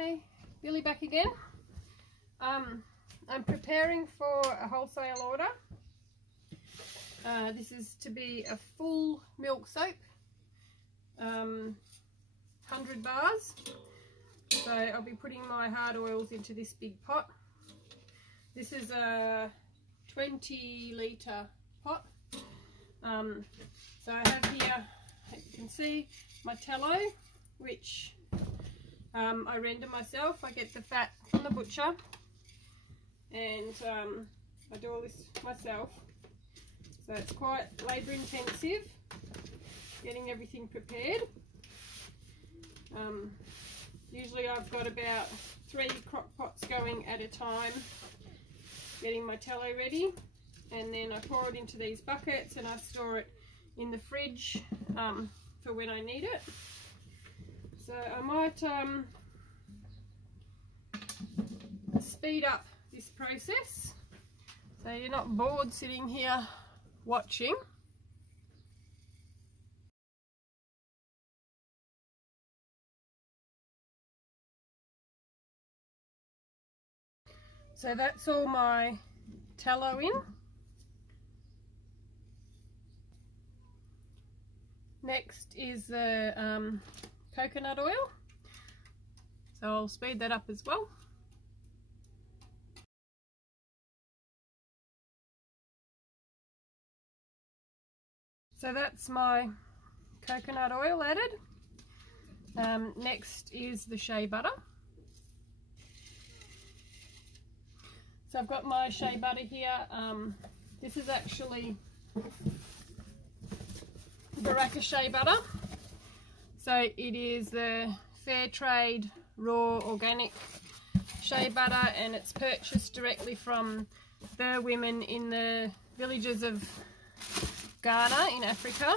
Okay, Billy back again. I'm preparing for a wholesale order. This is to be a full milk soap, 100 bars. So I'll be putting my hard oils into this big pot. This is a 20 litre pot. So I have here, as you can see, my tallow, which I render myself. I get the fat from the butcher, and I do all this myself. So it's quite labour intensive getting everything prepared. Usually I've got about 3 crock pots going at a time getting my tallow ready, and then I pour it into these buckets and I store it in the fridge for when I need it. So I might speed up this process so you're not bored sitting here watching. So that's all my tallow in. Next is the coconut oil, so I'll speed that up as well. So that's my coconut oil added. Next is the shea butter. So I've got my shea butter here. This is actually Baraka shea butter. So it is the fair trade raw organic shea butter, and it's purchased directly from the women in the villages of Ghana in Africa.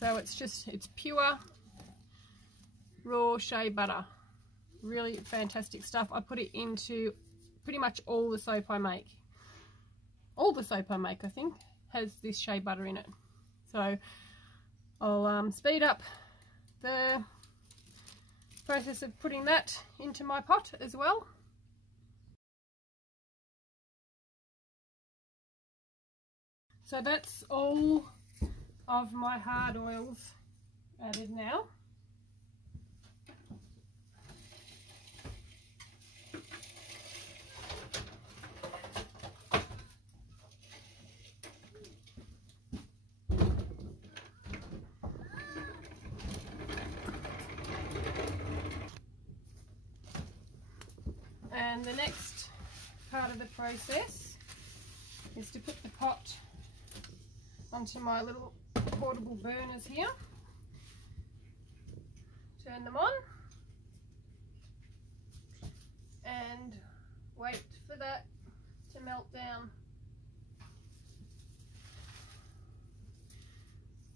So it's pure raw shea butter. Really fantastic stuff. I put it into pretty much all the soap I make. All the soap I make, I think, has this shea butter in it. So I'll speed up the process of putting that into my pot as well. So that's all of my hard oils added now. And the next part of the process is to put the pot onto my little portable burners here. Turn them on and wait for that to melt down.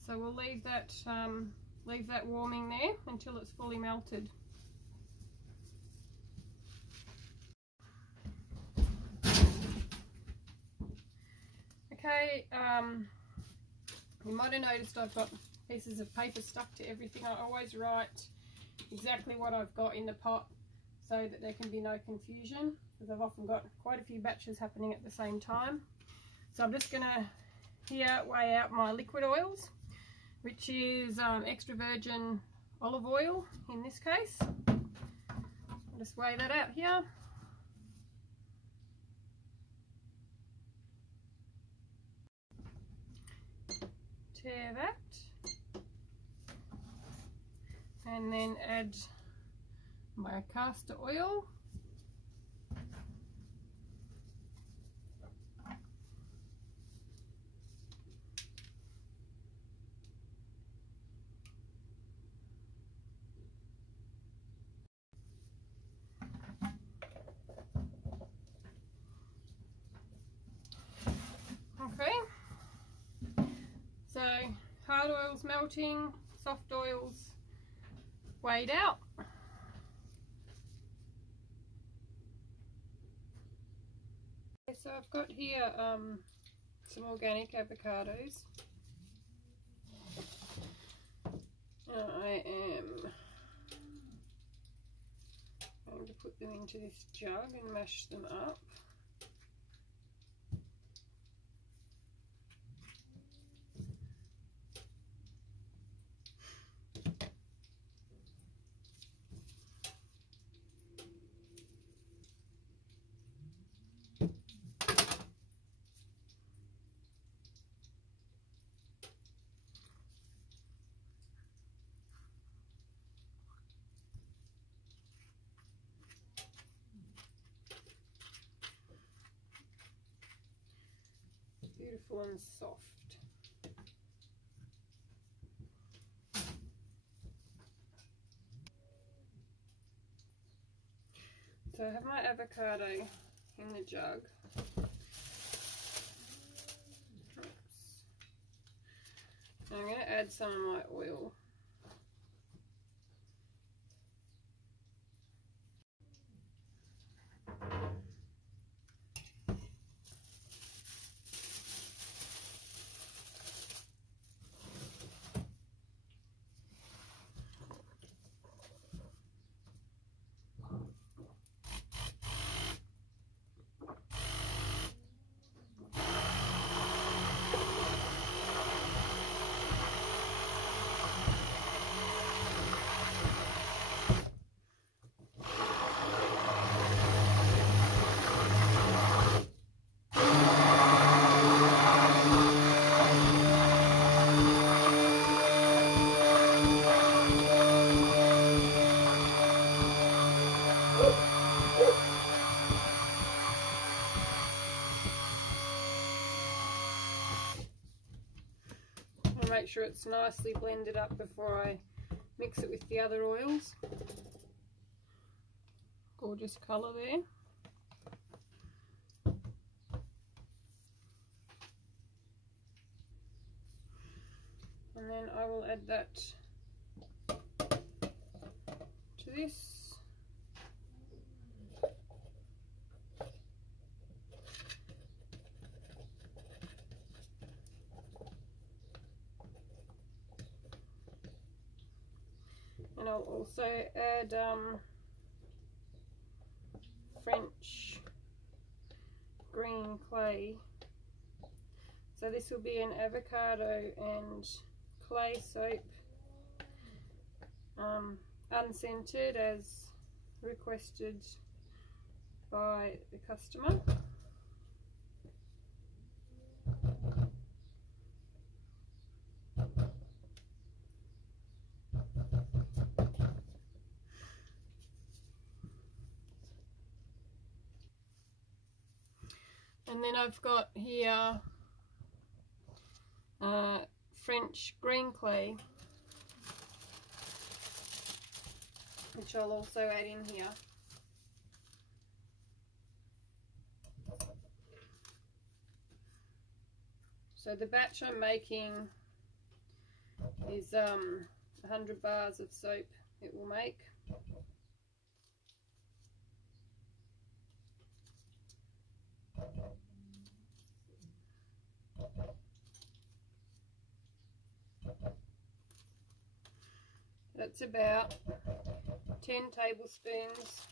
So we'll leave that warming there until it's fully melted. Okay, you might have noticed I've got pieces of paper stuck to everything. I always write exactly what I've got in the pot so that there can be no confusion, because I've often got quite a few batches happening at the same time. So I'm just going to here weigh out my liquid oils, which is extra virgin olive oil in this case. I'll just weigh that out here. Tear that, and then add my castor oil, okay. So hard oils melting, soft oils weighed out. Okay, so I've got here some organic avocados. I am going to put them into this jug and mash them up. Beautiful and soft. So I have my avocado in the jug. Oops. I'm going to add some of my oil. Make sure it's nicely blended up before I mix it with the other oils. Gorgeous colour there. And then I will add that to this. And I'll also add French green clay. So this will be an avocado and clay soap, unscented as requested by the customer. And then I've got here French green clay, which I'll also add in here. So the batch I'm making is 100 bars of soap it will make. That's about 10 tablespoons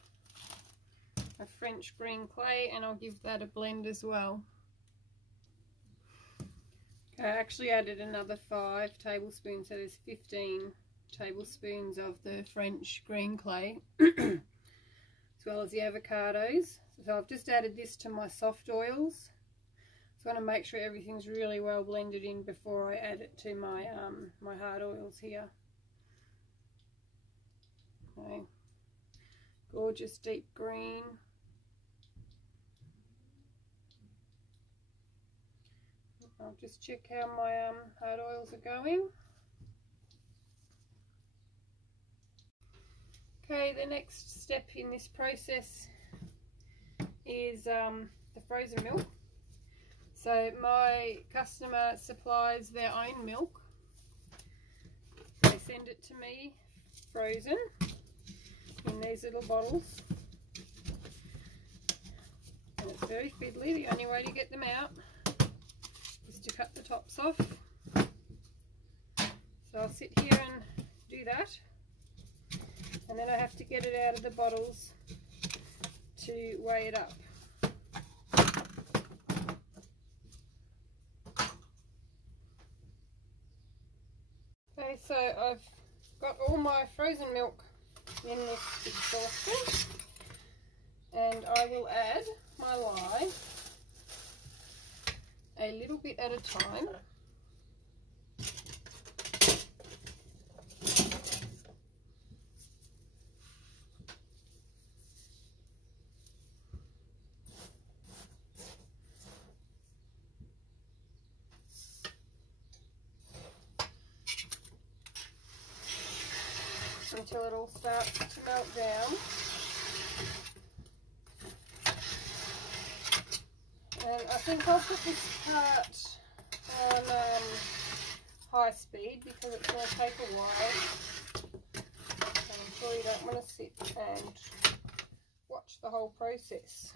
of French green clay, and I'll give that a blend as well. Okay, I actually added another 5 tablespoons, so there's 15 tablespoons of the French green clay, as well as the avocados. So I've just added this to my soft oils. So I want to make sure everything's really well blended in before I add it to my my hard oils here. Okay. Gorgeous deep green. I'll just check how my hard oils are going. Okay, the next step in this process is the frozen milk. So my customer supplies their own milk. They send it to me frozen in these little bottles. And it's very fiddly. The only way to get them out is to cut the tops off. So I'll sit here and do that. And then I have to get it out of the bottles to weigh it up. Okay, so I've got all my frozen milk in this big saucepan, and I will add my lye a little bit at a time. Until it all starts to melt down. And I think I'll put this part on high speed because it's going to take a while. And I'm sure you don't want to sit and watch the whole process.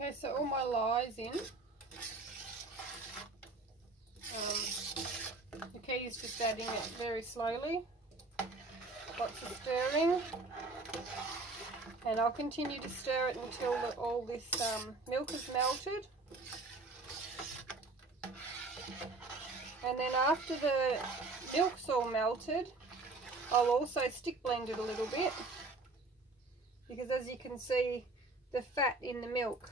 Okay, so all my lie's in. The key is just adding it very slowly. Lots of stirring. And I'll continue to stir it until all this milk is melted. And then after the milk's all melted, I'll also stick blend it a little bit. Because as you can see, the fat in the milk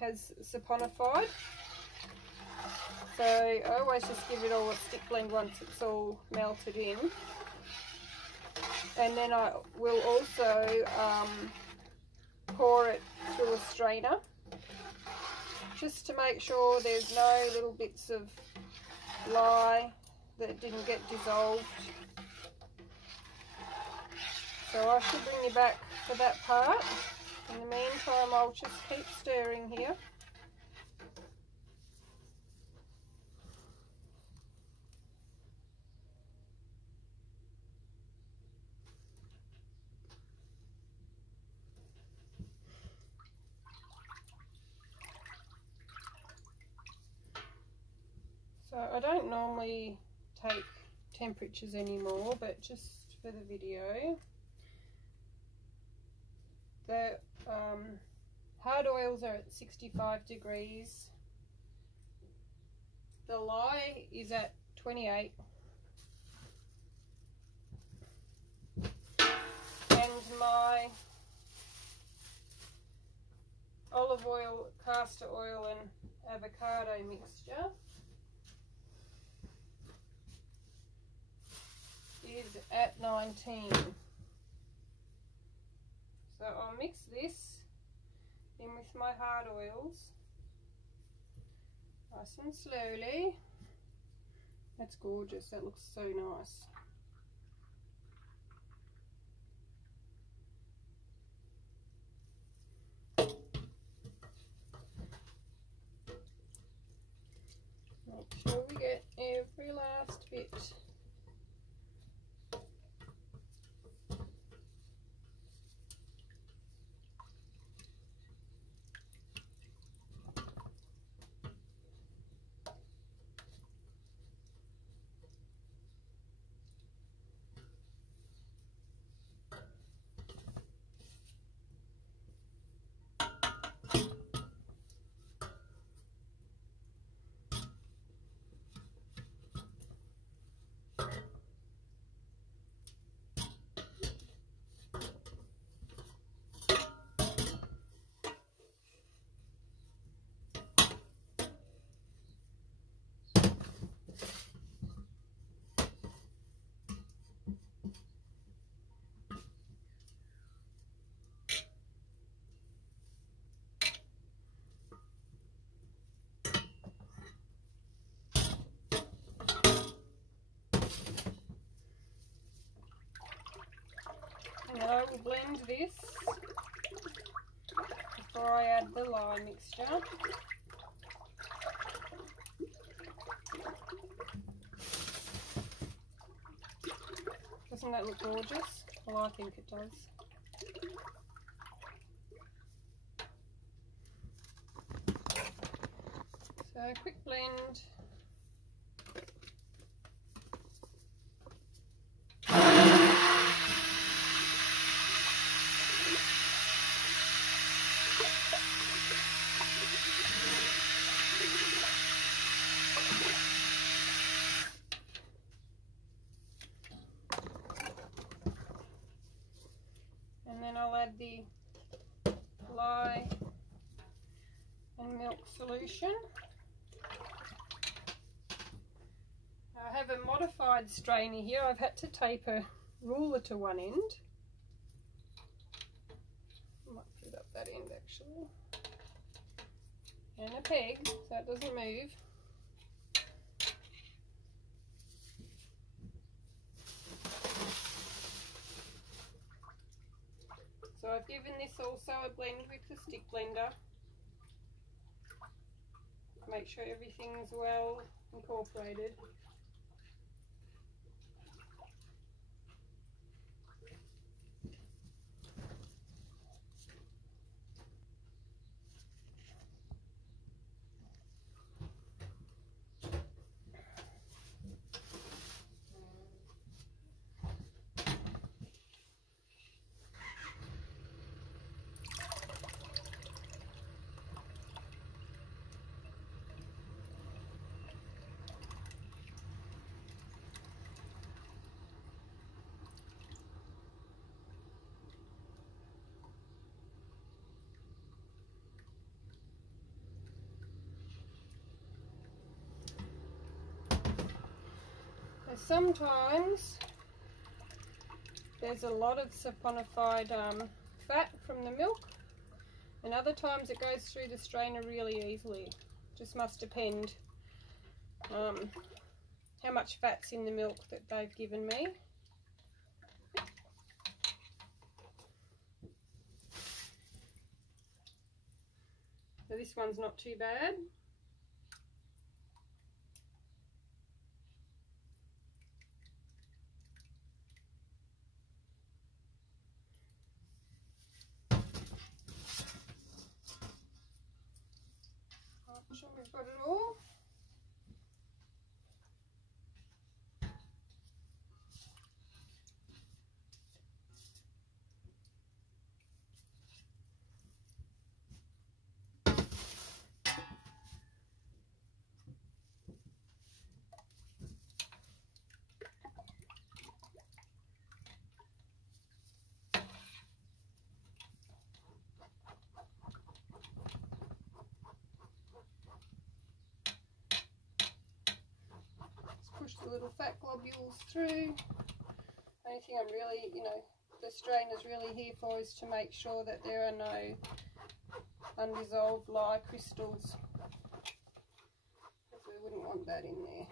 has saponified. So I always just give it all a stick blend once it's all melted in. And then I will also pour it through a strainer just to make sure there's no little bits of lye that didn't get dissolved. So I should bring you back for that part. In the meantime, I'll just keep stirring here. So I don't normally take temperatures anymore, but just for the video, the hard oils are at 65 degrees. The lye is at 28. And my olive oil, castor oil and avocado mixture is at 19. So I'll mix this in with my hard oils, nice and slowly. That's gorgeous, that looks so nice. Make sure we get every last bit. I will blend this before I add the lye mixture. Doesn't that look gorgeous? Well, I think it does. So quick blend. And then I'll add the lye and milk solution. I have a modified strainer here. I've had to tape a ruler to one end. I might put up that end actually. And a peg so it doesn't move. So I've given this also a blend with the stick blender. Make sure everything's well incorporated. Sometimes there's a lot of saponified fat from the milk, and other times it goes through the strainer really easily. Just must depend how much fat's in the milk that they've given me. So this one's not too bad. Make sure we've got it all. Push the little fat globules through. Only thing I'm really, the strainer's really here for is to make sure that there are no undissolved lye crystals, because we wouldn't want that in there.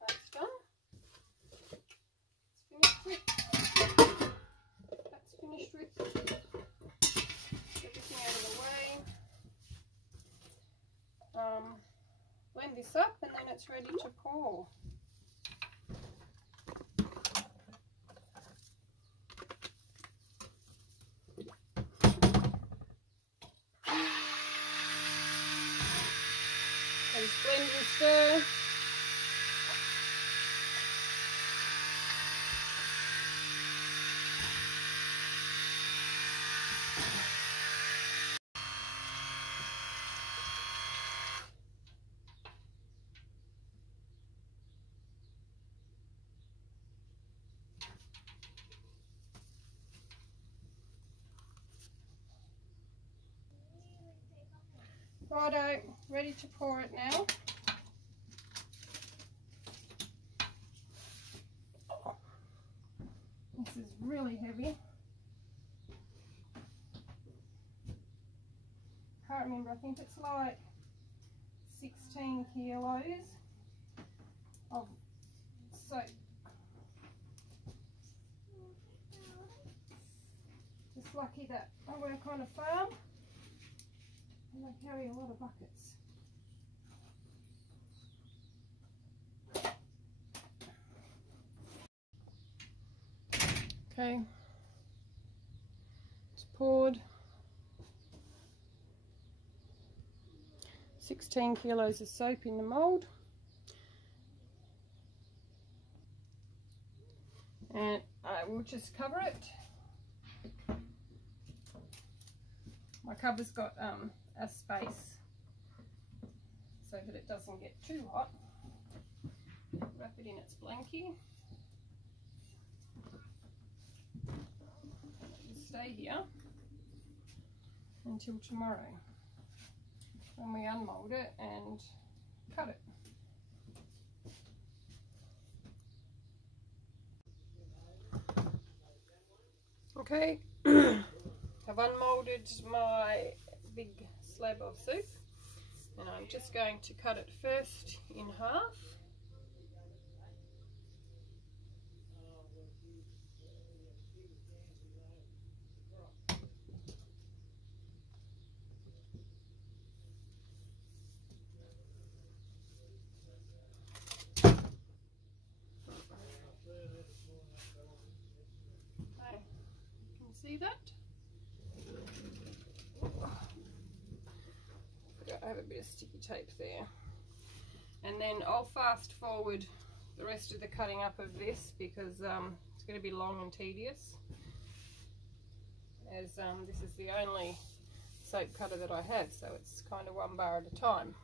That's done. Finished with everything out of the way. Blend this up and then it's ready to pour. And blend and stir. Righto, ready to pour it now. This is really heavy. can't remember, I think it's like 16 kilos of soap. Just lucky that I work on a farm and I carry a lot of buckets. Okay, it's poured 16 kilos of soap in the mould, and I will just cover it. My cover's got a space so that it doesn't get too hot. Wrap it in its blankie. Stay here until tomorrow when we unmold it and cut it. Okay, I've unmolded my big slab of soup and I'm just going to cut it first in half. See that? I have a bit of sticky tape there. And then I'll fast forward the rest of the cutting up of this because it's going to be long and tedious, as this is the only soap cutter that I have, so it's kind of one bar at a time.